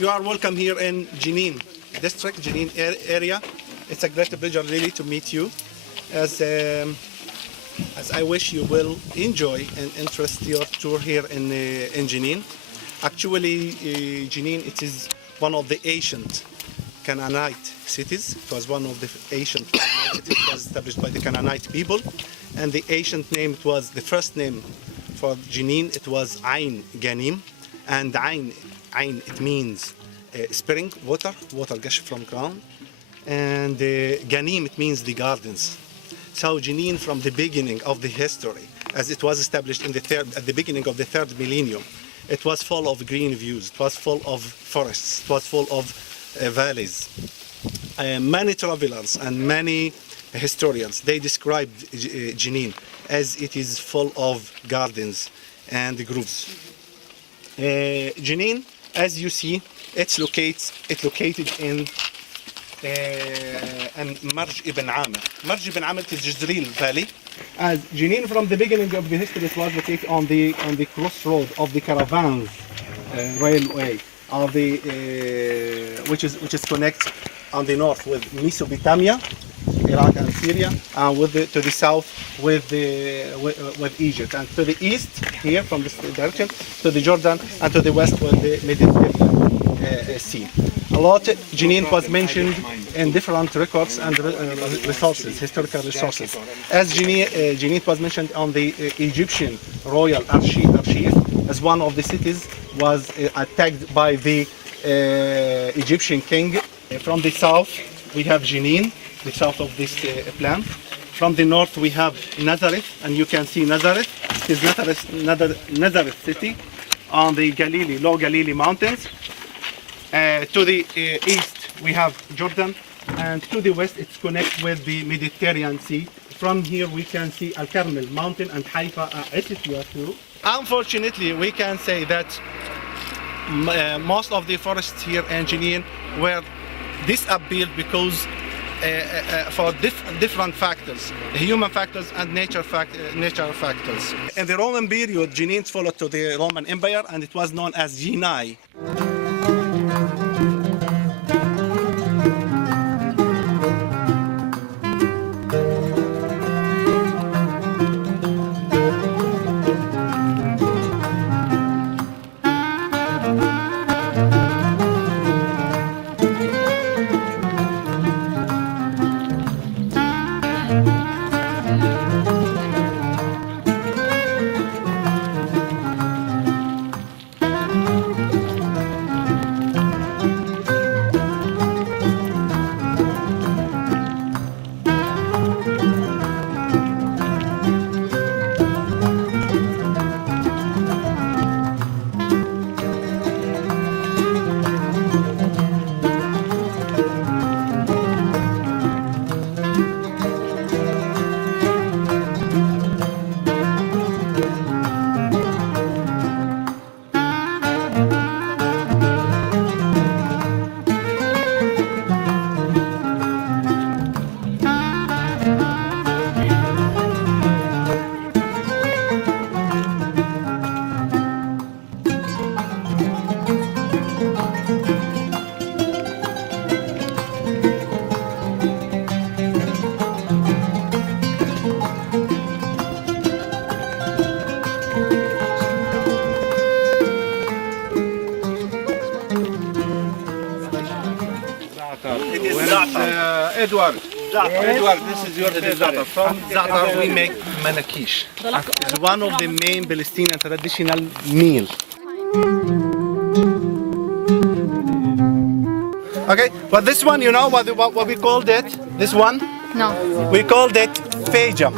You are welcome here in Jenin district, Jenin area. It's a great pleasure really to meet you, as I wish you will enjoy and interest your tour here in Jenin. Actually, Jenin, it is one of the ancient Canaanite cities. It was one of the ancient Canaanite cities. It was established by the Canaanite people, and the ancient name, it was the first name for Jenin, it was Ain Ganim, and Ain, it means spring, water gush from ground, and Ganim, it means the gardens. So Jenin, from the beginning of the history, as it was established in at the beginning of the third millennium, it was full of green views, it was full of forests, it was full of valleys. Many travelers and many historians, they described Jenin as it is full of gardens and groves. Jenin, as you see, it's located in Marj ibn Amr. Marj ibn Amr is Jezreel Valley. As Jenin, from the beginning of the history, it was located on the crossroad of the caravans railway of the which is connect on the north with Mesopotamia, Iraq and Syria, and to the south with Egypt, and to the east here from this direction to the Jordan, and to the west with the Mediterranean Sea. A lot Jenin was mentioned in different records and resources, historical resources. As Jenin was mentioned on the Egyptian royal archive as one of the cities was attacked by the Egyptian king. From the south we have Jenin, the south of this plan. From the north we have Nazareth, and you can see Nazareth. It is Nazareth city on the Low Galilee mountains. To the east we have Jordan, and to the west it's connected with the Mediterranean Sea. From here we can see Al Carmel mountain and Haifa Ethiopia too. Unfortunately, we can say that most of the forests here in Jenin were disappeared because for different factors, human factors and nature factors. In the Roman period, Jenin followed to the Roman Empire, and it was known as Genii. Edward. Edward, this is your favorite. From za'atar we make manakish. It's one of the main Palestinian traditional meal. Okay, but this one, you know what we called it? This one? No. We called it fejam.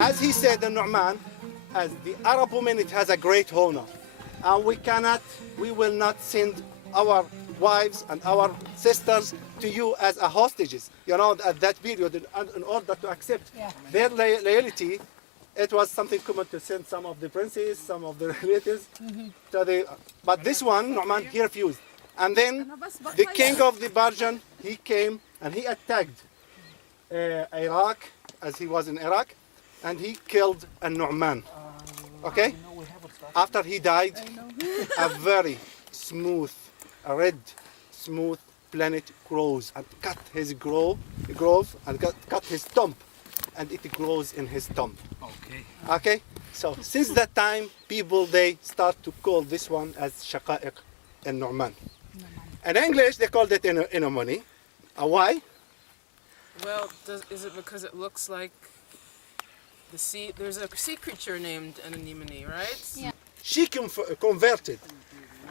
As he said, the Nu'man, as the Arab woman, it has a great honor. And we will not send our wives and our sisters to you as a hostages. You know, at that period, in order to accept their loyalty, it was something common to send some of the princes, some of the relatives to the. But this one, Nu'man, he refused. And then the king of the Persian, he came and he attacked Iraq, as he was in Iraq, and he killed a Nu'man. Okay? After he died, a very smooth, a red, smooth planet grows and cut his grove and cut his tomb, and it grows in his tomb. Okay. Okay? So since that time, people, they start to call this one as Shaqa'iq al-Nu'man. In English, they called it anemone. Why? Well, is it because it looks like the sea? There's a sea creature named anemone, right? Yeah. She converted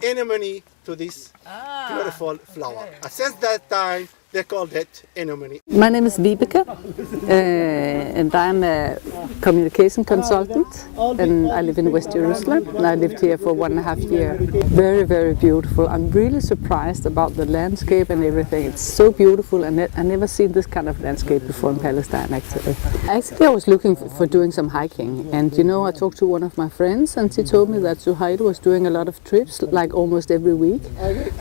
anemone to this beautiful flower. And since that time, they called it anemone. My name is Vibeke, and I'm a communication consultant, and I live in West Jerusalem, and I lived here for 1.5 years. Very, very beautiful. I'm really surprised about the landscape and everything. It's so beautiful, and I never seen this kind of landscape before in Palestine, actually. Actually, I was looking for doing some hiking, and you know, I talked to one of my friends, and she told me that Zuhair was doing a lot of trips, like almost every week.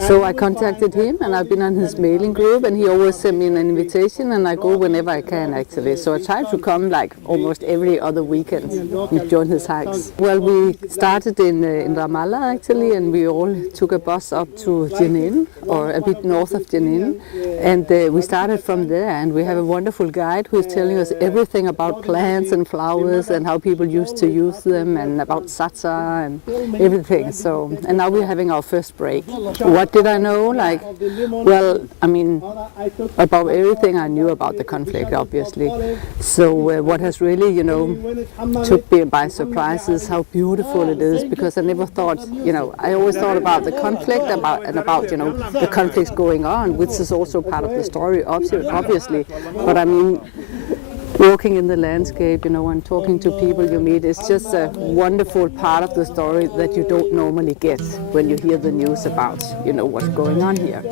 So I contacted him, and I've been on his mailing group, and he always sent me an invitation, and I go whenever I can, actually. So I try to come like almost every other weekend and join his hikes. Well, we started in Ramallah, actually, and we all took a bus up to Jenin, or a bit north of Jenin, and we started from there, and we have a wonderful guide who is telling us everything about plants and flowers and how people used to use them, and about Satsa and everything. So, and now we're having our first break. What did I know? Like, well, I mean, about everything I knew about the conflict, obviously. So what has really, you know, took me by surprise is how beautiful it is, because I never thought, you know, I always thought about the conflict about, you know, the conflicts going on, which is also part of the story, obviously. But I mean, walking in the landscape, you know, and talking to people you meet is just a wonderful part of the story that you don't normally get when you hear the news about, you know, what's going on here.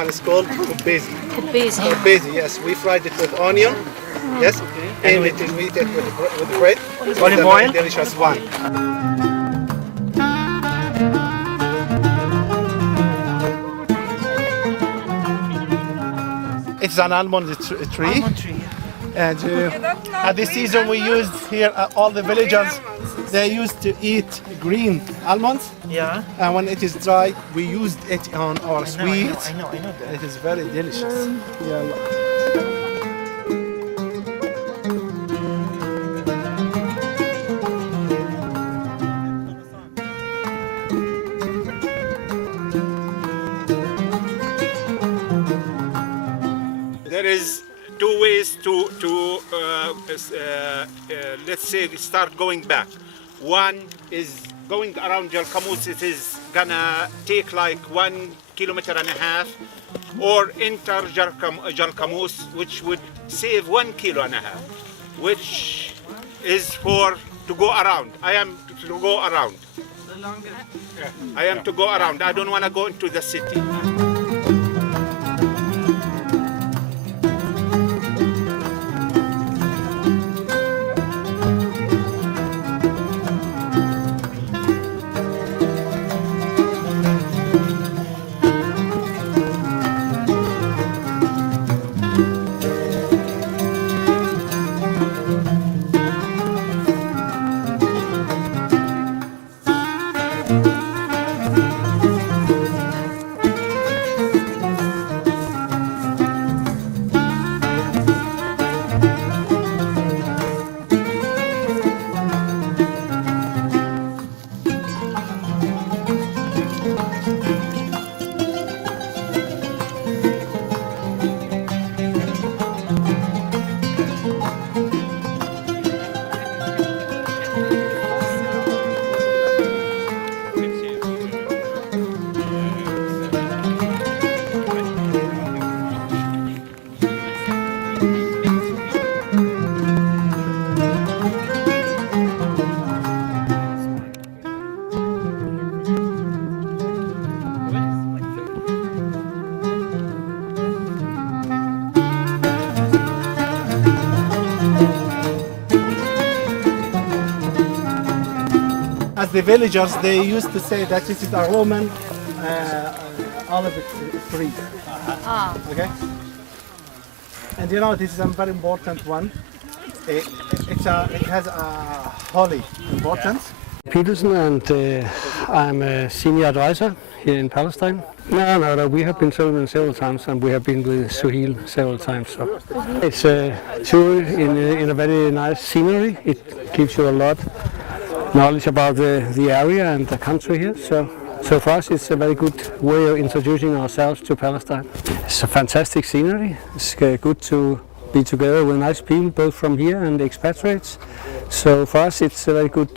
one is called kubezi. Kubezi. Kubezi, yes. We fried it with onion, yes, and we eat it with bread. Olive oil. Delicious one. It's an almond tree. Almond tree. And at this season we used here, all the villagers, they used to eat green almonds. Yeah. And when it is dry, we used it on our sweets. I know that. It is very delicious. Yeah. There is two ways to let's say start going back. One is going around Jalkamus. It is gonna take like 1.5 kilometers, or enter Jalkamus, which would save 1.5 kilometers, which is for to go around. I am to go around. I am to go around. I don't want to go into the city. As the villagers, they used to say that this is a Roman olive tree. Okay? And you know, this is a very important one. It has a holy importance. Peterson, and I'm a senior advisor here in Palestine. No, we have been traveling several times, and we have been with Suhail several times. So it's a tour in a very nice scenery. It gives you a lot knowledge about the area and the country here. So for us, it's a very good way of introducing ourselves to Palestine. It's a fantastic scenery. It's good to be together with nice people, both from here and expatriates. So for us, it's a very good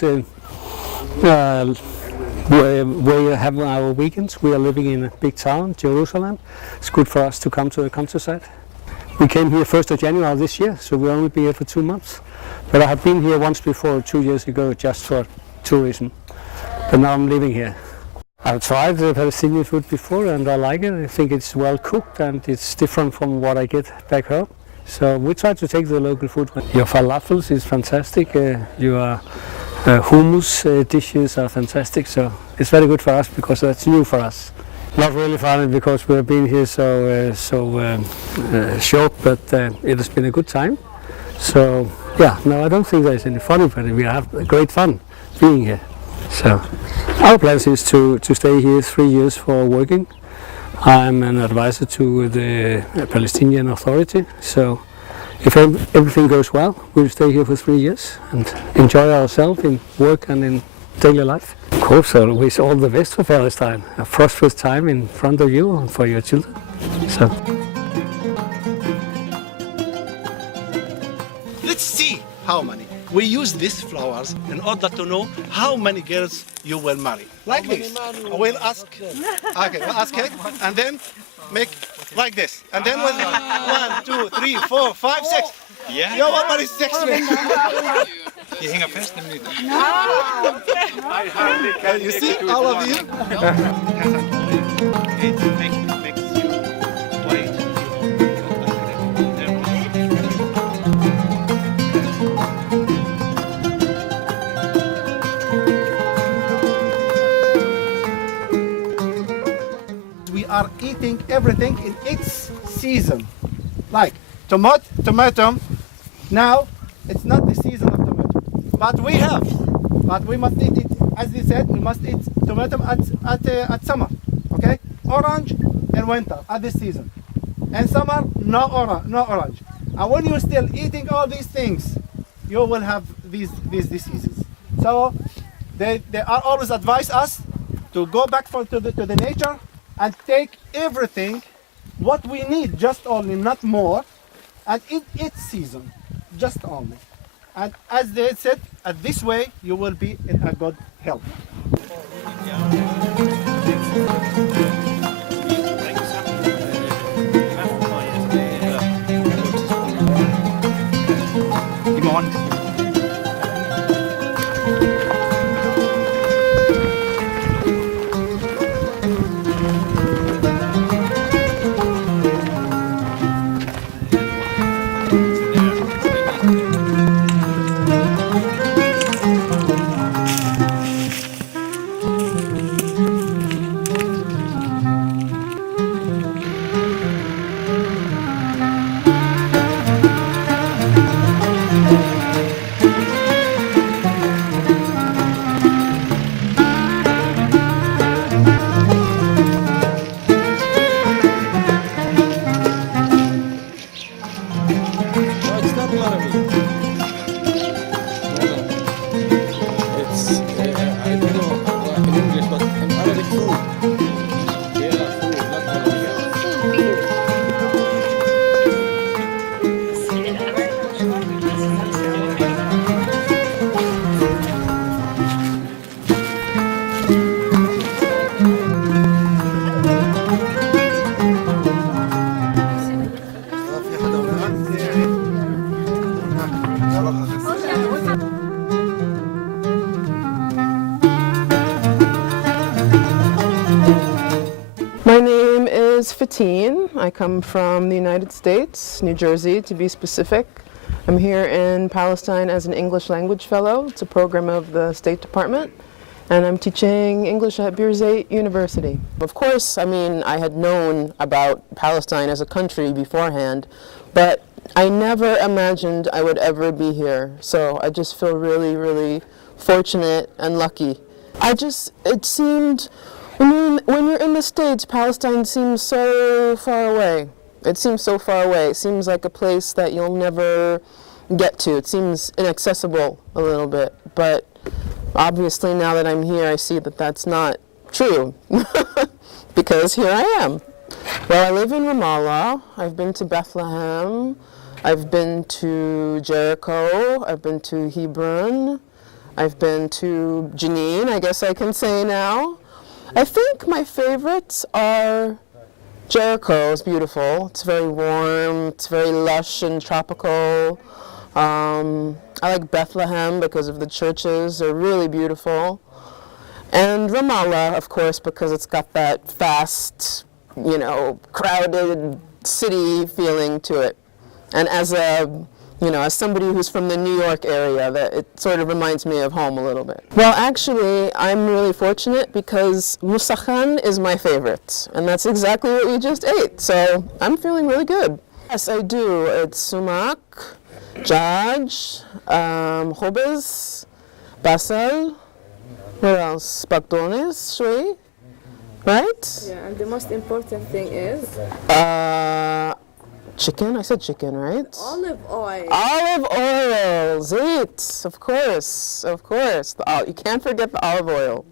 way of having our weekends. We are living in a big town, Jerusalem. It's good for us to come to the countryside. We came here 1st of January this year, so we'll only be here for 2 months. But I have been here once before, 2 years ago, just for tourism. But now I'm living here. I've tried the Palestinian food before and I like it. I think it's well cooked and it's different from what I get back home. So we try to take the local food. Your falafels is fantastic. Your hummus dishes are fantastic. So it's very good for us because that's new for us. Not really funny because we've been here so short, but it has been a good time. So yeah, no, I don't think there's any funny, but we have great fun being here. So our plan is to stay here 3 years for working. I'm an advisor to the Palestinian Authority. So if everything goes well, we'll stay here for 3 years and enjoy ourselves in work and in daily life. Of course, I wish all the best for Palestine. A prosperous time in front of you and for your children. So. Let's see how many. We use these flowers in order to know how many girls you will marry. Like this. We'll ask. Okay, we'll ask it and then make like this. And then we'll 1, 2, 3, 4, 5, 6. Yeah. Jag var bara i 6 veckor. You hänger fast en minut. You see, all of you? It makes you are eating everything in its season. Like tomato, now it's not the season of tomato, but we must eat it, as they said, we must eat tomato at summer, okay? Orange in winter, at this season. And summer, no orange. And when you're still eating all these things, you will have these diseases. So they are always advise us to go back to the nature and take everything what we need, just only, not more, and in its season, just only. And as they said, this way you will be in a good health. My name is Fatine. I come from the United States, New Jersey to be specific. I'm here in Palestine as an English language fellow. It's a program of the State Department. And I'm teaching English at Birzeit University. Of course, I mean, I had known about Palestine as a country beforehand, but I never imagined I would ever be here. So I just feel really, really fortunate and lucky. It seemed, when you're in the States, Palestine seems so far away. It seems so far away. It seems like a place that you'll never get to. It seems inaccessible a little bit. But obviously now that I'm here, I see that that's not true. Because here I am. Well, I live in Ramallah. I've been to Bethlehem. I've been to Jericho. I've been to Hebron. I've been to Jenin, I guess I can say now. I think my favorites are Jericho. It's beautiful. It's very warm. It's very lush and tropical. I like Bethlehem because of the churches. They're really beautiful. And Ramallah, of course, because it's got that fast, you know, crowded city feeling to it. And as somebody who's from the New York area, that it sort of reminds me of home a little bit. Well, actually, I'm really fortunate because moussakhan is my favorite, and that's exactly what we just ate. So I'm feeling really good. Yes, I do. It's sumac, jaj, khubz, basal. What else? Batones, shway, right? Yeah, and the most important thing is chicken. I said chicken, right? olive oil. Olive oil, zait, of course, of course. You can't forget the olive oil.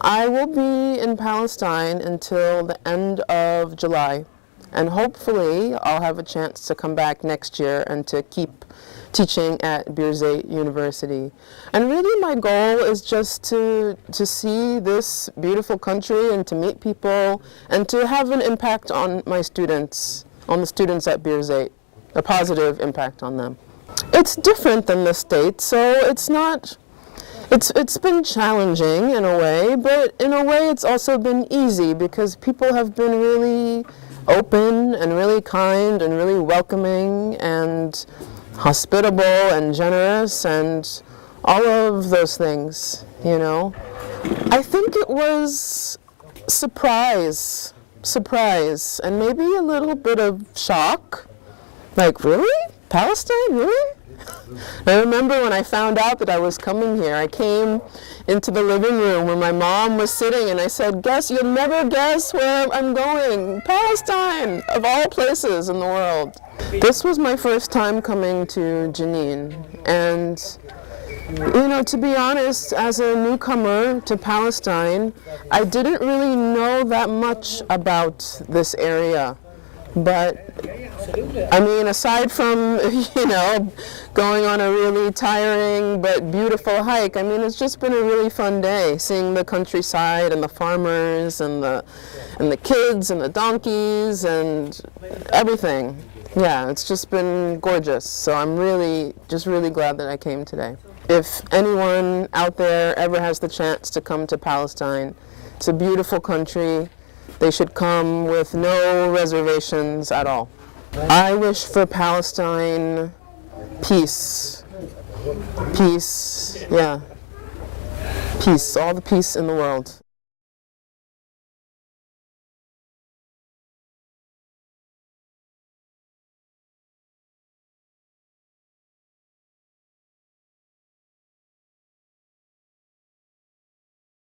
I will be in Palestine until the end of July, and hopefully I'll have a chance to come back next year and to keep teaching at Birzeit University. And really my goal is just to see this beautiful country and to meet people and to have an impact on my students, on the students at Birzeit, a positive impact on them. It's different than the States, so it's been challenging in a way, but in a way it's also been easy because people have been really open and really kind and really welcoming and hospitable and generous and all of those things, you know. I think it was surprise surprise and maybe a little bit of shock. Like, really? Palestine, really? I remember when I found out that I was coming here, I came into the living room where my mom was sitting and I said, guess, you'll never guess where I'm going. Palestine, of all places in the world. This was my first time coming to Jenin, and you know, to be honest, as a newcomer to Palestine, I didn't really know that much about this area. But, I mean, aside from, you know, going on a really tiring but beautiful hike, I mean, it's just been a really fun day, seeing the countryside and the farmers and the kids and the donkeys and everything. Yeah, it's just been gorgeous. So I'm just really glad that I came today. If anyone out there ever has the chance to come to Palestine, it's a beautiful country. They should come with no reservations at all. I wish for Palestine peace. Peace, yeah. Peace, all the peace in the world.